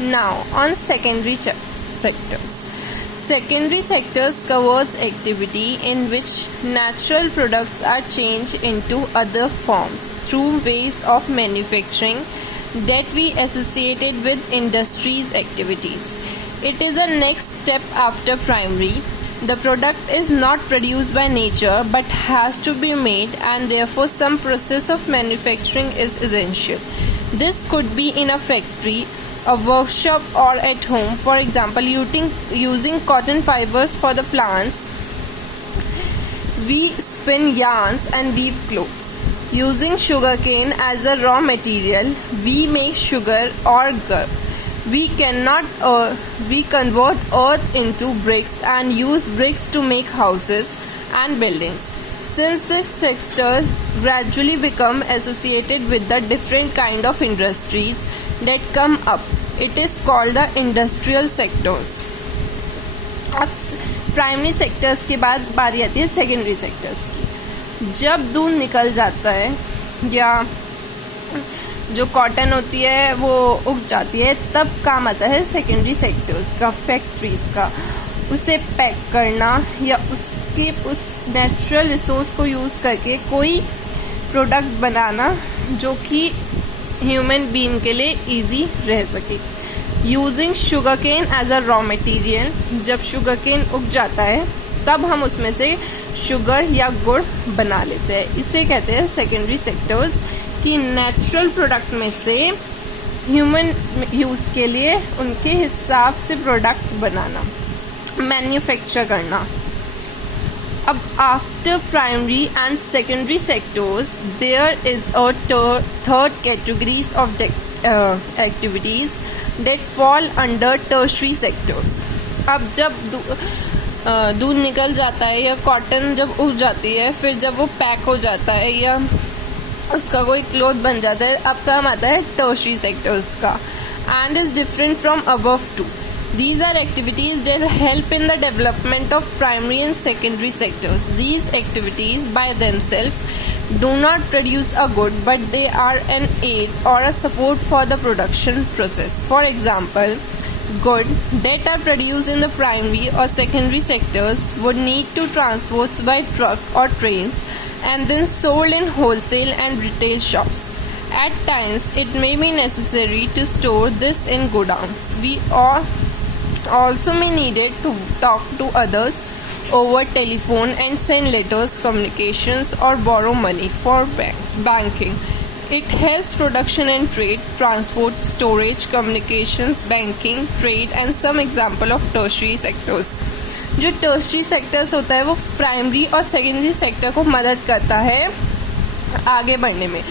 Now on secondary sectors. Secondary sectors covers activity in which natural products are changed into other forms through ways of manufacturing that we associated with industries activities. It is a next step after primary. The product is not produced by nature but has to be made, and therefore some process of manufacturing is essential. This could be in a factory, a workshop, or at home. For example, using cotton fibers for the plants, we spin yarns and weave clothes. Using sugarcane as a raw material, we make sugar or gur. We convert earth into bricks and use bricks to make houses and buildings. Since these sectors gradually become associated with the different kind of industries that come up, it is called the industrial sectors. अब primary sectors के बाद बारी आती है secondary sectors की. जब दूध निकल जाता है या जो कॉटन होती है वो उग जाती है, तब काम आता है सेकेंडरी सेक्टर्स का, फैक्ट्रीज का. उसे पैक करना या उस नेचुरल रिसोर्स को यूज़ करके कोई प्रोडक्ट बनाना जो कि ह्यूमन बीइंग के लिए इजी रह सके. Using sugar cane as a raw material. जब शुगर केन उग जाता है तब हम उसमें से शुगर या गुड़ बना लेते हैं. इसे कहते हैं सेकेंडरी सेक्टर्स, कि नेचुरल प्रोडक्ट में से ह्यूमन यूज के लिए उनके हिसाब से प्रोडक्ट बनाना, मैन्युफैक्चर करना. अब after primary and secondary sectors there is a third categories of activities that fall under tertiary sectors. अब जब दूध निकल जाता है या कॉटन जब उग जाती है, फिर जब वो पैक हो जाता है या उसका कोई क्लोथ बन जाता है, अब काम आता है टर्शरी सेक्टर्स का, and is different from above two. These are activities that help in the development of primary and secondary sectors. These activities by themselves do not produce a good, but they are an aid or a support for the production process. For example, goods that are produced in the primary or secondary sectors would need to transport by truck or trains and then sold in wholesale and retail shops. At times, it may be necessary to store this in godowns. We also may needed to talk to others over telephone and send letters, communications, or borrow money for banking. It helps production and trade, transport, storage, communications, banking, trade, and some example of tertiary sectors. जो tertiary sectors होता है वो primary और secondary sector को मदद करता है आगे बढ़ने में.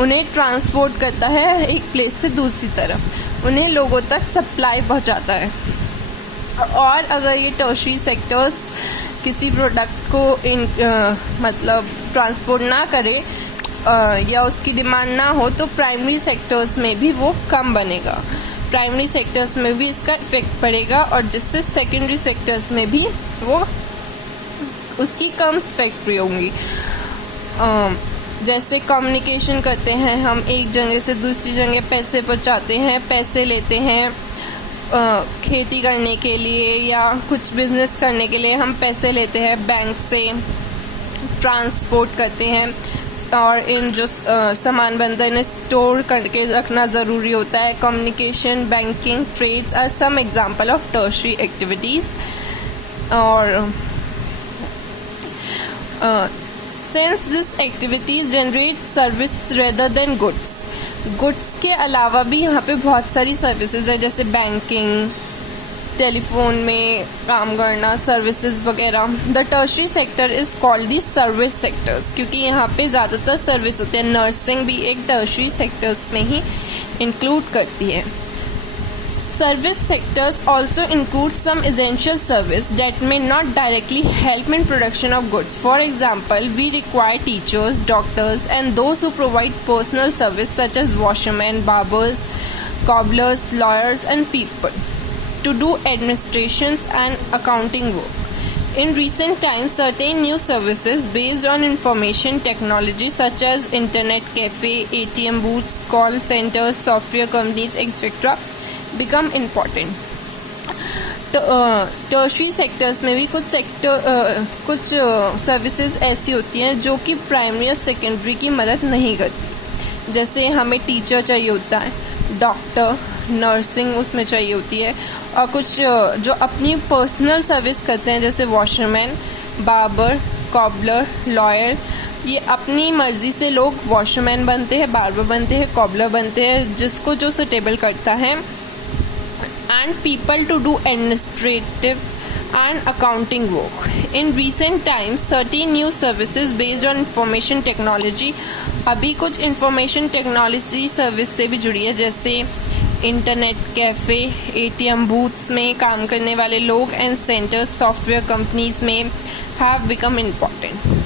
उन्हें ट्रांसपोर्ट करता है एक प्लेस से दूसरी तरफ, उन्हें लोगों तक सप्लाई पहुंचाता है. और अगर ये टर्शरी सेक्टर्स किसी प्रोडक्ट को मतलब ट्रांसपोर्ट ना करे या उसकी डिमांड ना हो, तो प्राइमरी सेक्टर्स में भी वो कम बनेगा. प्राइमरी सेक्टर्स में भी इसका इफेक्ट पड़ेगा और जिससे सेकेंडरी सेक्टर्स में भी वो उसकी कम फैक्ट्री होंगी. जैसे कम्युनिकेशन करते हैं हम, एक जगह से दूसरी जगह पैसे पहुंचाते हैं, पैसे लेते हैं खेती करने के लिए या कुछ बिजनेस करने के लिए हम पैसे लेते हैं बैंक से, ट्रांसपोर्ट करते हैं, और इन जो सामान बनता है इन्हें स्टोर करके रखना ज़रूरी होता है. Communication, banking, trades are some example of tertiary activities. और since this activities generate service rather than goods. Goods के अलावा भी यहाँ पे बहुत सारी सर्विसेज है, जैसे बैंकिंग, टेलीफोन में काम करना, सर्विसेज वगैरह. The tertiary sector is called the service sectors, क्योंकि यहाँ पे ज़्यादातर सर्विस होते हैं. नर्सिंग भी एक टर्शरी सेक्टर्स में ही इंक्लूड करती है. Service sectors also include some essential service that may not directly help in production of goods. For example, we require teachers, doctors, and those who provide personal service such as washermen, barbers, cobblers, lawyers, and people to do administrations and accounting work. In recent times, certain new services based on information technology such as internet cafe, ATM booths, call centers, software companies, etc. become important. Tertiary sectors में भी कुछ services ऐसी होती हैं जो कि primary और secondary की मदद नहीं करती. जैसे हमें टीचर चाहिए होता है, डॉक्टर, नर्सिंग उसमें चाहिए होती है, और कुछ जो अपनी पर्सनल सर्विस करते हैं जैसे वॉशरमैन, बार्बर, कॉबलर, लॉयर. ये अपनी मर्जी से लोग वॉशरमैन बनते हैं, बार्बर बनते हैं, कॉबलर बनते हैं, जिसको जो सुटेबल करता है. And people to do administrative and accounting work. In recent times, certain new services based on information technology अभी कुछ information technology service से भी जुड़ी है, जैसे इंटरनेट कैफ़े, ATM बूथ्स में काम करने वाले लोग, एंड सेंटर्स सॉफ्टवेयर कंपनीज में have become important.